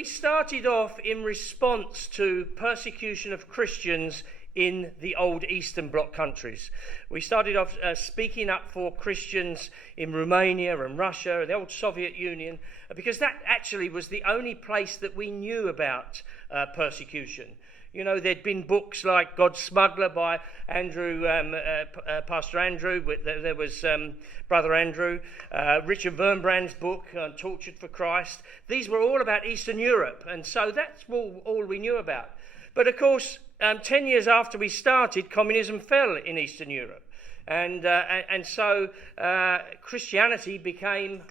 we started off in response to persecution of Christians in the old Eastern Bloc countries. We started off speaking up for Christians in Romania and Russia, the old Soviet Union, because that actually was the only place that we knew about persecution. You know, there'd been books like God's Smuggler by Andrew, Pastor Andrew. There was Brother Andrew. Richard Wurmbrand's book, Tortured for Christ. These were all about Eastern Europe, and so that's all we knew about. But of course, 10 years after we started, communism fell in Eastern Europe. And so Christianity became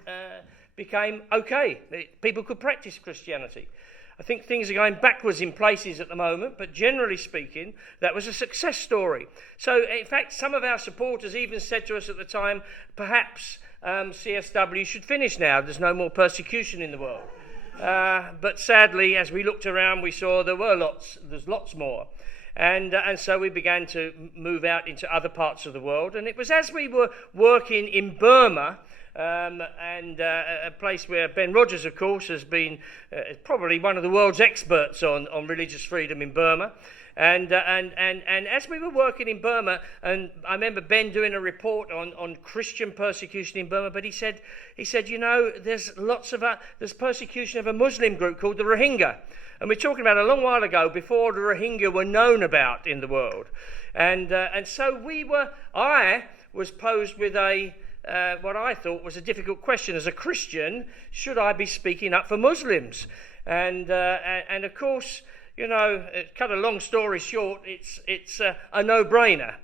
okay. People could practice Christianity. I think things are going backwards in places at the moment, but generally speaking, that was a success story. So, in fact, some of our supporters even said to us at the time, perhaps CSW should finish now. There's no more persecution in the world. But sadly, as we looked around, we saw there's lots more. And so we began to move out into other parts of the world. And it was as we were working in Burma, a place where Ben Rogers, of course, has been probably one of the world's experts on religious freedom in Burma. And as we were working in Burma, and I remember Ben doing a report on Christian persecution in Burma, but he said, you know, there's persecution of a Muslim group called the Rohingya. And we're talking about a long while ago, before the Rohingya were known about in the world. And so I was posed with what I thought was a difficult question as a Christian: should I be speaking up for Muslims? And of course, you know, cut a long story short, it's a no-brainer.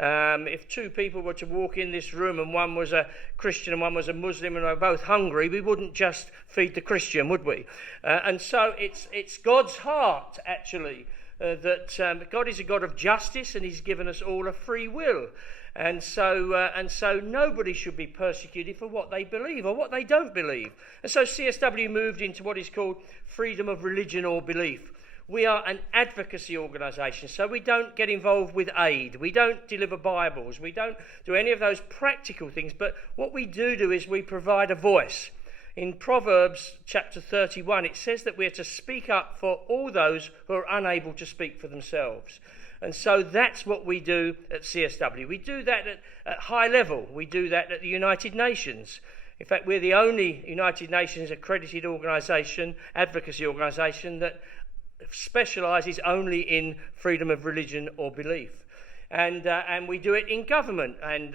If two people were to walk in this room and one was a Christian and one was a Muslim and they were both hungry, we wouldn't just feed the Christian, would we? And so it's God's heart, actually, that God is a God of justice and he's given us all a free will. And so nobody should be persecuted for what they believe or what they don't believe. And so CSW moved into what is called freedom of religion or belief. We are an advocacy organisation, so we don't get involved with aid. We don't deliver Bibles. We don't do any of those practical things. But what we do is we provide a voice. In Proverbs chapter 31, it says that we're to speak up for all those who are unable to speak for themselves. And so that's what we do at CSW. We do that at high level. We do that at the United Nations. In fact, we're the only United Nations accredited organisation, advocacy organisation, that specialises only in freedom of religion or belief. And we do it in government. And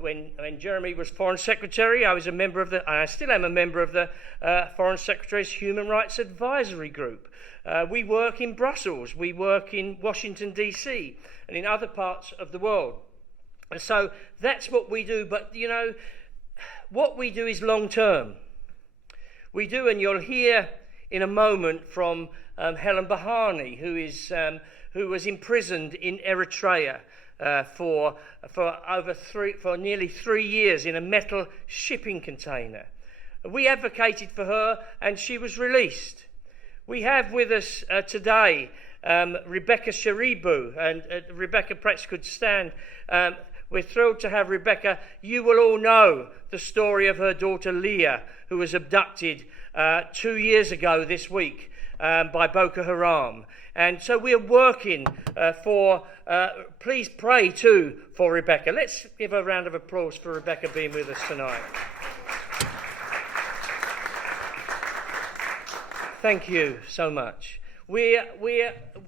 when Jeremy was Foreign Secretary, I was a member of and I still am a member of the Foreign Secretary's Human Rights Advisory Group. We work in Brussels, we work in Washington, D.C., and in other parts of the world. And so that's what we do. But, you know, what we do is long-term. We do, and you'll hear in a moment from Helen Berhane, who was imprisoned in Eritrea for nearly 3 years in a metal shipping container. We advocated for her, and she was released. We have with us today Rebecca Sharibu, and Rebecca perhaps could stand. We're thrilled to have Rebecca. You will all know the story of her daughter Leah, who was abducted 2 years ago this week by Boko Haram. And so we're working please pray too for Rebecca. Let's give a round of applause for Rebecca being with us tonight. Thank you so much.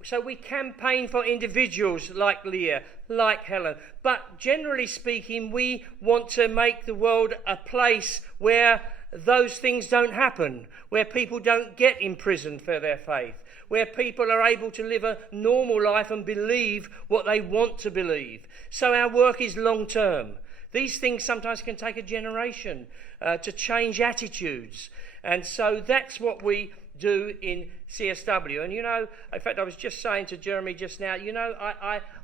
So we campaign for individuals like Leah, like Helen, but generally speaking, we want to make the world a place where those things don't happen, where people don't get imprisoned for their faith, where people are able to live a normal life and believe what they want to believe. So our work is long term. These things sometimes can take a generation to change attitudes. And so that's what we do in CSW. And, you know, in fact, I was just saying to Jeremy just now, you know,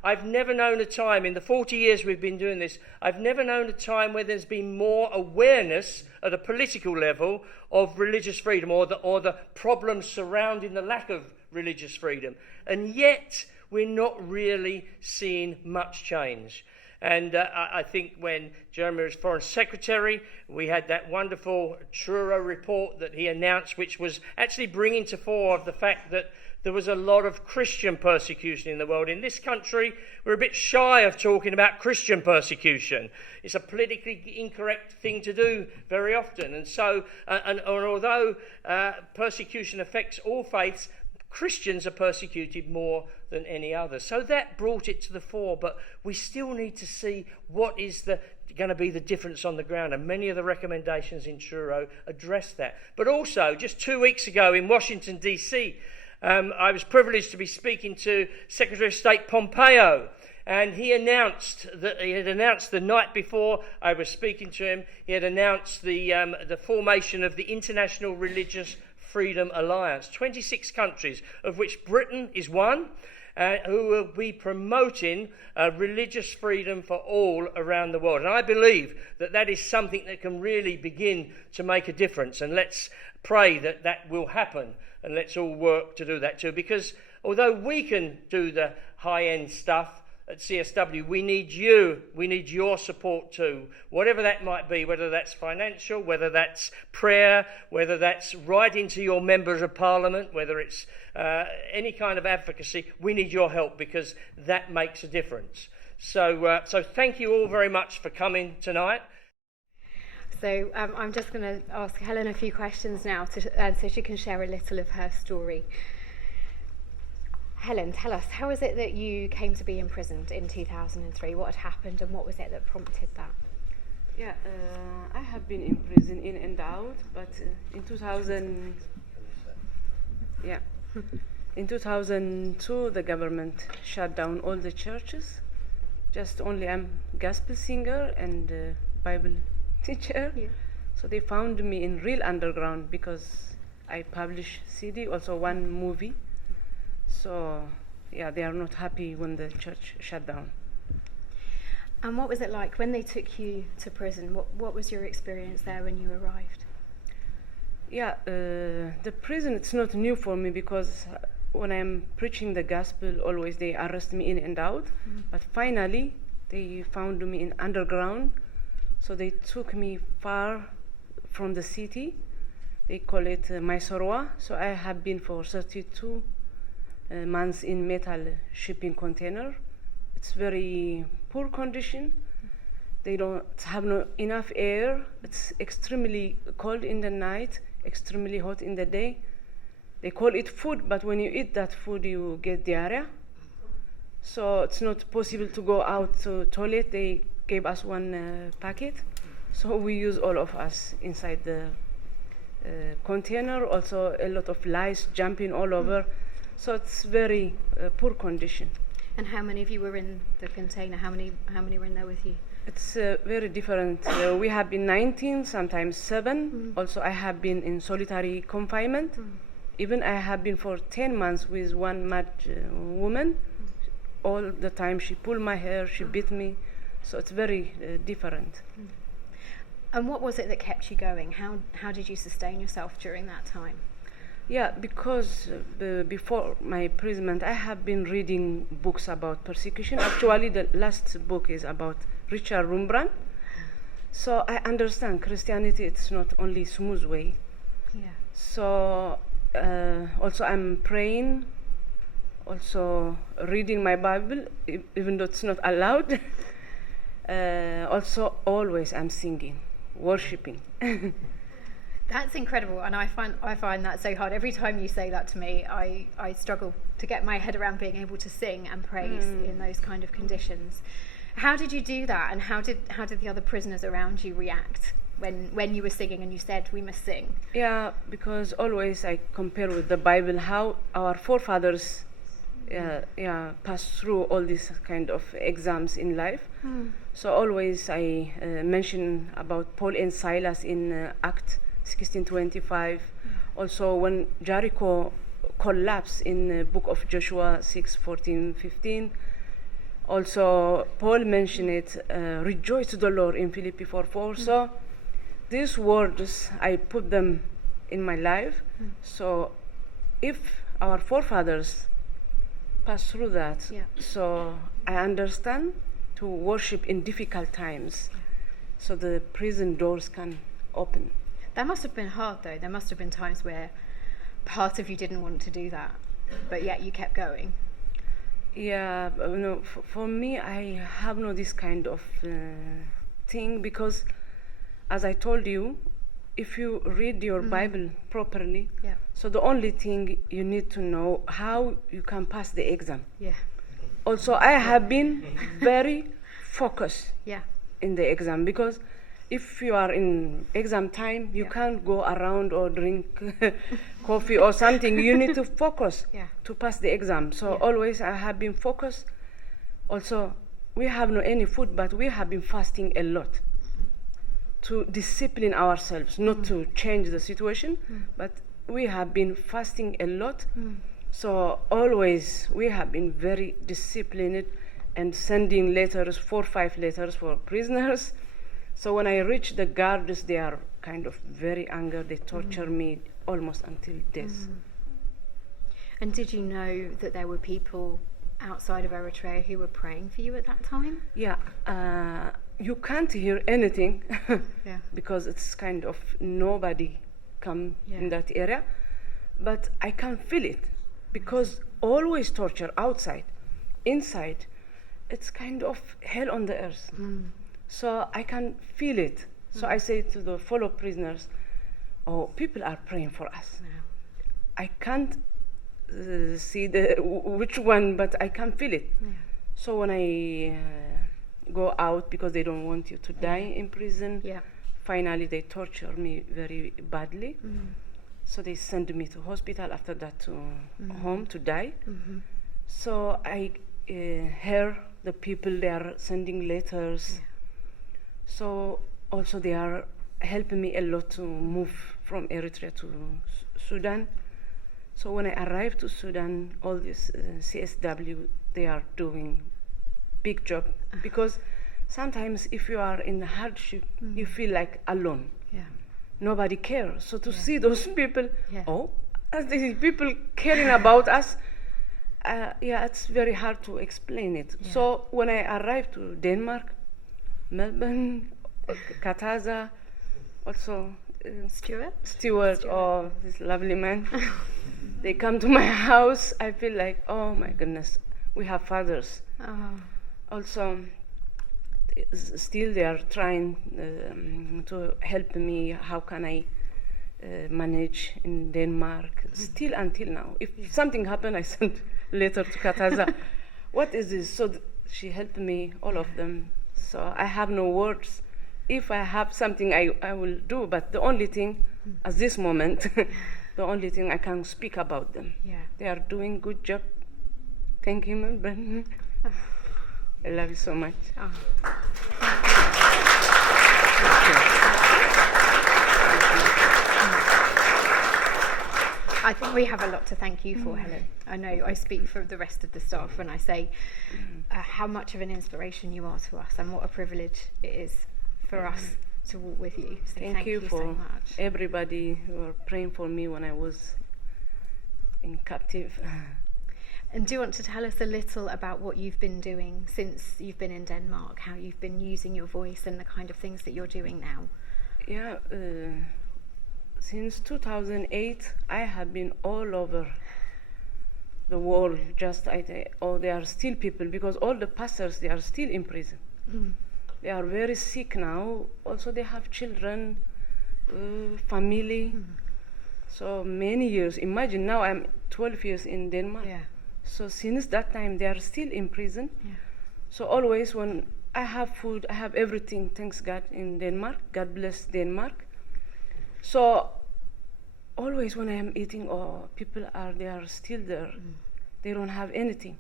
I've never known a time, in the 40 years we've been doing this, I've never known a time where there's been more awareness at a political level of religious freedom or the problems surrounding the lack of religious freedom. And yet we're not really seeing much change. And I think when Jeremy was Foreign Secretary, we had that wonderful Truro report that he announced, which was actually bringing to fore of the fact that there was a lot of Christian persecution in the world. In this country, we're a bit shy of talking about Christian persecution. It's a politically incorrect thing to do very often. And so, and although persecution affects all faiths, Christians are persecuted more than any other. So that brought it to the fore, but we still need to see what is going to be the difference on the ground, and many of the recommendations in Truro address that. But also, just 2 weeks ago in Washington, D.C., I was privileged to be speaking to Secretary of State Pompeo, and he had announced the night before I was speaking to him, he had announced the formation of the International Religious Freedom Alliance, 26 countries, of which Britain is one, who will be promoting religious freedom for all around the world. And I believe that that is something that can really begin to make a difference. And let's pray that that will happen. And let's all work to do that too. Because although we can do the high-end stuff at CSW, we need you. We need your support too. Whatever that might be, whether that's financial, whether that's prayer, whether that's writing to your members of parliament, whether it's any kind of advocacy, we need your help because that makes a difference. So thank you all very much for coming tonight. So I'm just going to ask Helen a few questions now so she can share a little of her story. Helen, tell us, how is it that you came to be imprisoned in 2003? What had happened and what was it that prompted that? Yeah, I have been in prison in and out, but in 2002 the government shut down all the churches. Just only I'm gospel singer and Bible teacher. Yeah. So they found me in real underground because I publish CD, also one movie. So, yeah, they are not happy when the church shut down. And what was it like when they took you to prison? What was your experience there when you arrived? Yeah, the prison, it's not new for me because when I'm preaching the gospel, always they arrest me in and out. Mm-hmm. But finally, they found me in underground. So they took me far from the city. They call it Mysoroa. So I have been for 32 months in metal shipping container. It's very poor condition. They don't have enough air. It's extremely cold in the night, extremely hot in the day. They call it food, but when you eat that food, you get diarrhea. So it's not possible to go out to toilet. They gave us one packet. So we use all of us inside the container. Also a lot of lice jumping all over. So it's very poor condition. And how many of you were in the container? How many were in there with you? It's very different. We have been 19, sometimes 7. Also, I have been in solitary confinement. Even I have been for 10 months with one mad woman. All the time she pulled my hair, she beat me. So it's very different. And what was it that kept you going? How did you sustain yourself during that time? Yeah, because before my imprisonment, I have been reading books about persecution. Actually, the last book is about Richard Rembrandt. So I understand Christianity, it's not only smooth way. Yeah. So also I'm praying, also reading my Bible, even though it's not allowed. Also, always I'm singing, worshiping. That's incredible, and I find that so hard. Every time you say that to me, I struggle to get my head around being able to sing and praise in those kind of conditions. How did you do that, and how did the other prisoners around you react when you were singing and you said we must sing? Yeah, because always I compare with the Bible how our forefathers passed through all these kind of exams in life. So always I mention about Paul and Silas in Acts 16:25. Also when Jericho collapsed in the book of Joshua 6:14-15. Also Paul mentioned it, rejoice to the Lord in Philippi 4:4. So these words I put them in my life. So if our forefathers passed through that, so I understand to worship in difficult times, so the prison doors can open. That must have been hard, though. There must have been times where part of you didn't want to do that, but yet you kept going. Yeah, for me, I have no this kind of thing, because, as I told you, if you read your Bible properly, so the only thing you need to know how you can pass the exam. Yeah. Also, I have been very focused Yeah. in the exam, because if you are in exam time, you can't go around or drink coffee or something. You need to focus to pass the exam. So always I have been focused. Also, we have no any food, but we have been fasting a lot to discipline ourselves, not to change the situation, but we have been fasting a lot. So always we have been very disciplined and sending letters, 4 or 5 letters for prisoners. So when I reach the guards, they are kind of very angry. They torture me almost until death. And did you know that there were people outside of Eritrea who were praying for you at that time? Yeah, you can't hear anything because it's kind of nobody come in that area. But I can feel it, because always torture outside. Inside, it's kind of hell on the earth. So I can feel it. So I say to the fellow prisoners, oh, people are praying for us. I can't see which one, but I can feel it. So when I go out, because they don't want you to die in prison, finally they torture me very badly. So they send me to hospital, after that to home to die. So I hear the people, they are sending letters. So also they are helping me a lot to move from Eritrea to Sudan. So when I arrived to Sudan, all this CSW, they are doing big job, because sometimes if you are in hardship, you feel like alone. Nobody cares. So to see those people, these people caring about us, it's very hard to explain it. So when I arrived to Denmark, Melbourne, Kataza, also Stuart, oh, this lovely man. They come to my house. I feel like, oh my goodness, we have fathers. Also, still they are trying to help me. How can I manage in Denmark? Still until now. If something happens, I send letter to Kataza. What is this? So she helped me, all of them. So I have no words. If I have something, I will do. But the only thing, at this moment, the only thing I can speak about them. They are doing good job. Thank you, Melbourne. I love you so much. I think we have a lot to thank you for, Helen. I know I speak for the rest of the staff when I say how much of an inspiration you are to us, and what a privilege it is for us to walk with you. So thank you for so much. Everybody who were praying for me when I was in captive. And do you want to tell us a little about what you've been doing since you've been in Denmark, how you've been using your voice and the kind of things that you're doing now? Yeah, since 2008, I have been all over the world. There are still people, because all the pastors, they are still in prison. They are very sick now. Also, they have children, family. So many years. Imagine now I'm 12 years in Denmark. So since that time, they are still in prison. So always when I have food, I have everything, thanks God, in Denmark. God bless Denmark. So always when I am eating, people they are still there. They don't have anything.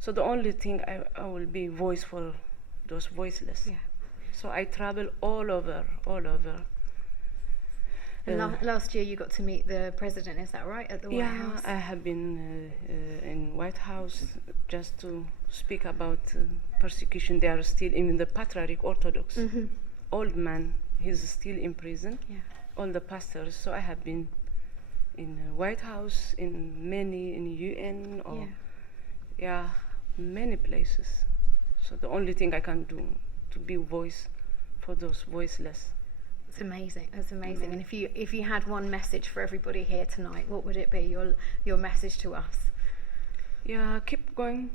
So the only thing I will be voice for those voiceless. So I travel all over. And last year you got to meet the president, is that right, at the White House? I have been in White House just to speak about persecution. They are still in the Patriarch Orthodox. Old man, he's still in prison. All the pastors. So I have been in White House, in UN, many places. So the only thing I can do to be voice for those voiceless. It's amazing. That's amazing. And if you had one message for everybody here tonight, what would it be? Your message to us? Yeah, keep going,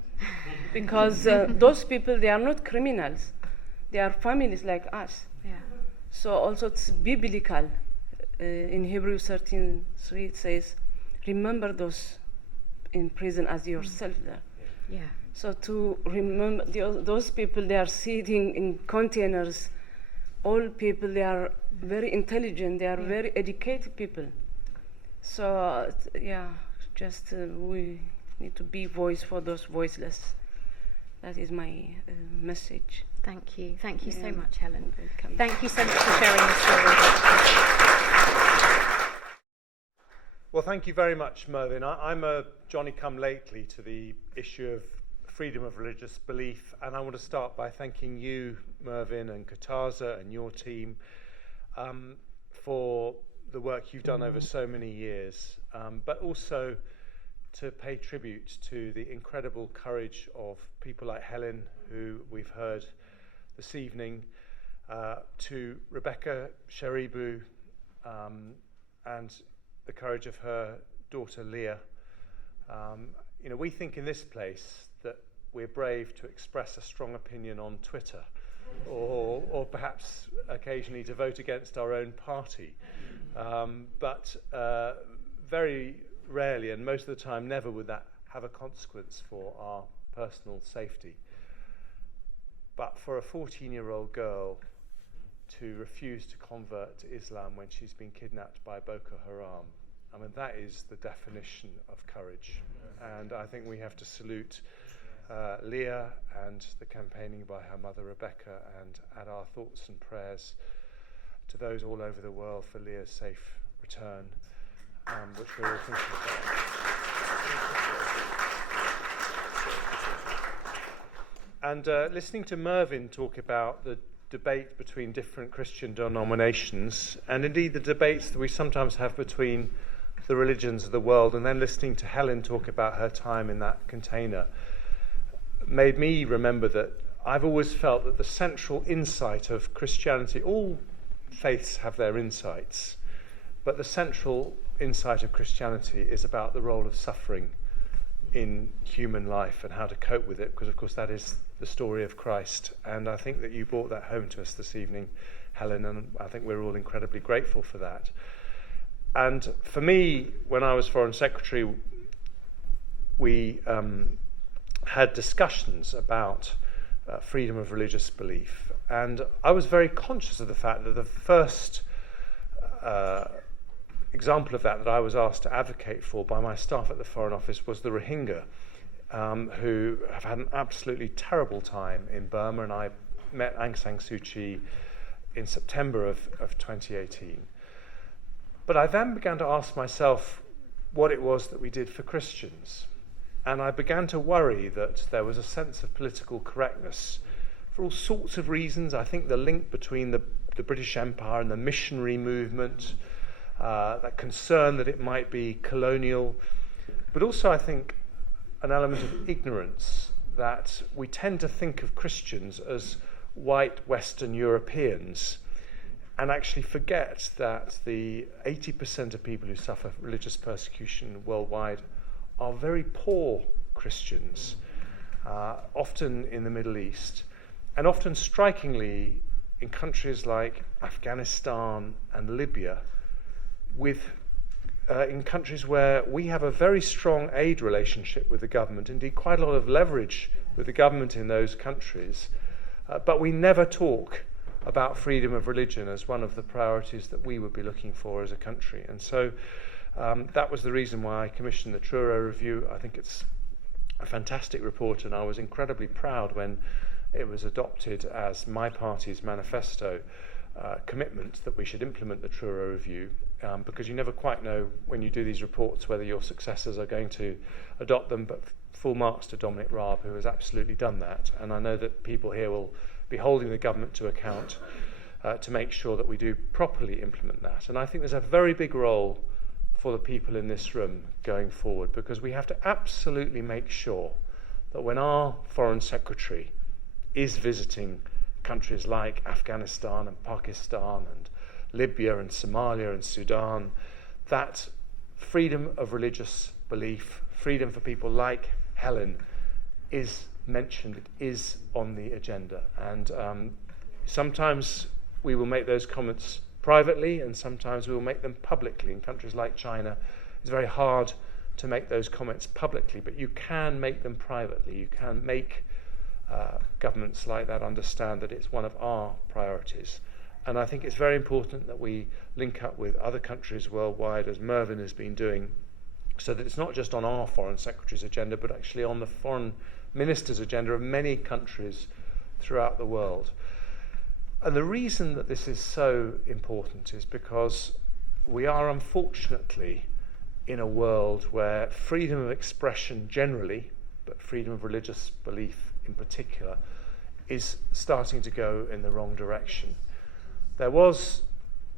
because those people, they are not criminals. They are families like us. Yeah. So also it's biblical. In Hebrews 13:3 it says, remember those in prison as yourself there. Yeah. So to remember those people, they are sitting in containers. All people, they are very intelligent. They are very educated people. So just we need to be voice for those voiceless. That is my message. Thank you. Thank you so much, Helen. Welcome. Thank you so much for sharing the story with us. Well, thank you very much, Mervyn. I'm a Johnny-come-lately to the issue of freedom of religious belief, and I want to start by thanking you, Mervyn, and Kataza and your team for the work you've done over so many years, but also to pay tribute to the incredible courage of people like Helen, who we've heard this evening, to Rebecca Sheribu, and the courage of her daughter Leah. We think in this place that we're brave to express a strong opinion on Twitter, or perhaps occasionally to vote against our own party, but very rarely, and most of the time never, would that have a consequence for our personal safety. But for a 14-year-old girl to refuse to convert to Islam when she's been kidnapped by Boko Haram, I mean, that is the definition of courage. And I think we have to salute Leah and the campaigning by her mother Rebecca, and add our thoughts and prayers to those all over the world for Leah's safe return, which we're all thinking about. And listening to Mervyn talk about the debate between different Christian denominations, and indeed the debates that we sometimes have between the religions of the world, and then listening to Helen talk about her time in that container, made me remember that I've always felt that the central insight of Christianity, all faiths have their insights, but the central insight of Christianity is about the role of suffering in human life and how to cope with it, because of course that is the story of Christ. And I think that you brought that home to us this evening, Helen, and I think we're all incredibly grateful for that. And for me, when I was Foreign Secretary, we had discussions about freedom of religious belief, and I was very conscious of the fact that the first example of that I was asked to advocate for by my staff at the Foreign Office was the Rohingya, who have had an absolutely terrible time in Burma, and I met Aung San Suu Kyi in September of 2018. But I then began to ask myself what it was that we did for Christians, and I began to worry that there was a sense of political correctness for all sorts of reasons. I think the link between the British Empire and the missionary movement, that concern that it might be colonial, but also I think an element of ignorance, that we tend to think of Christians as white Western Europeans, and actually forget that the 80% of people who suffer religious persecution worldwide are very poor Christians, often in the Middle East, and often strikingly in countries like Afghanistan and Libya, in countries where we have a very strong aid relationship with the government, indeed quite a lot of leverage with the government in those countries, but we never talk about freedom of religion as one of the priorities that we would be looking for as a country. And so that was the reason why I commissioned the Truro Review. I think it's a fantastic report, and I was incredibly proud when it was adopted as my party's manifesto commitment that we should implement the Truro Review, because you never quite know when you do these reports whether your successors are going to adopt them, but full marks to Dominic Raab, who has absolutely done that. And I know that people here will be holding the government to account to make sure that we do properly implement that. And I think there's a very big role for the people in this room going forward, because we have to absolutely make sure that when our Foreign Secretary is visiting countries like Afghanistan and Pakistan and Libya and Somalia and Sudan, that freedom of religious belief, freedom for people like Helen is mentioned, it is on the agenda. And sometimes we will make those comments privately and sometimes we will make them publicly. In countries like China, it's very hard to make those comments publicly, but you can make them privately. You can make governments like that understand that it's one of our priorities. And I think it's very important that we link up with other countries worldwide, as Mervyn has been doing, so that it's not just on our Foreign Secretary's agenda, but actually on the Foreign Minister's agenda of many countries throughout the world. And the reason that this is so important is because we are unfortunately in a world where freedom of expression generally, but freedom of religious belief in particular, is starting to go in the wrong direction. There was,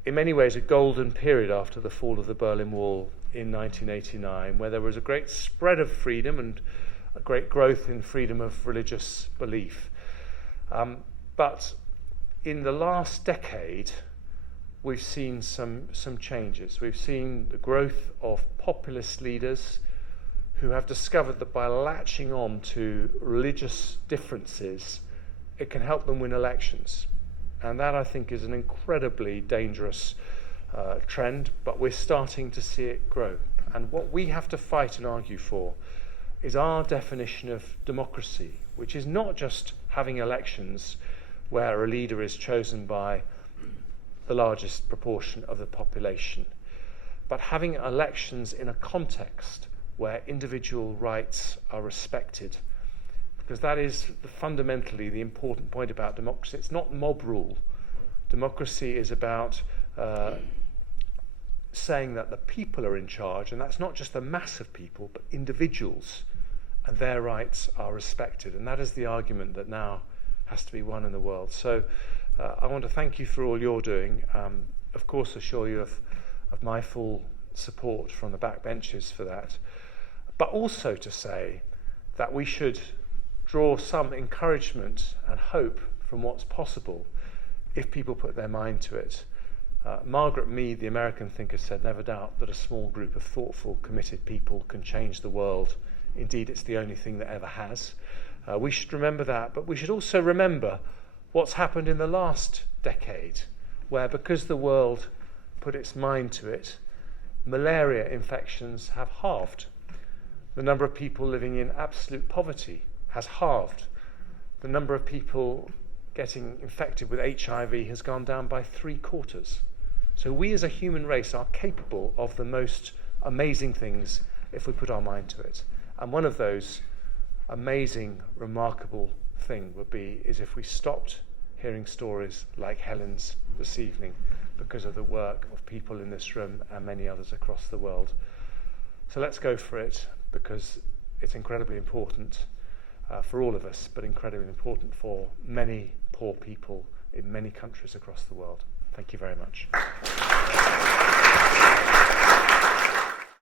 in many ways, a golden period after the fall of the Berlin Wall in 1989, where there was a great spread of freedom and a great growth in freedom of religious belief. But in the last decade, we've seen some changes. We've seen the growth of populist leaders who have discovered that by latching on to religious differences, it can help them win elections. And that, I think, is an incredibly dangerous trend, but we're starting to see it grow. And what we have to fight and argue for is our definition of democracy, which is not just having elections where a leader is chosen by the largest proportion of the population, but having elections in a context where individual rights are respected. Because that is fundamentally the important point about democracy. It's not mob rule. Democracy is about saying that the people are in charge, and that's not just the mass of people, but individuals, and their rights are respected. And that is the argument that now has to be won in the world. So I want to thank you for all you're doing. Of course, assure you of my full support from the backbenches for that. But also to say that we should draw some encouragement and hope from what's possible if people put their mind to it. Margaret Mead, the American thinker, said, "Never doubt that a small group of thoughtful, committed people can change the world. Indeed, it's the only thing that ever has." We should remember that, but we should also remember what's happened in the last decade, where because the world put its mind to it, malaria infections have halved. The number of people living in absolute poverty has halved. The number of people getting infected with HIV has gone down by 3/4. So we as a human race are capable of the most amazing things if we put our mind to it. And one of those amazing, remarkable thing is if we stopped hearing stories like Helen's this evening because of the work of people in this room and many others across the world. So let's go for it, because it's incredibly important for all of us, but incredibly important for many poor people in many countries across the world. Thank you very much.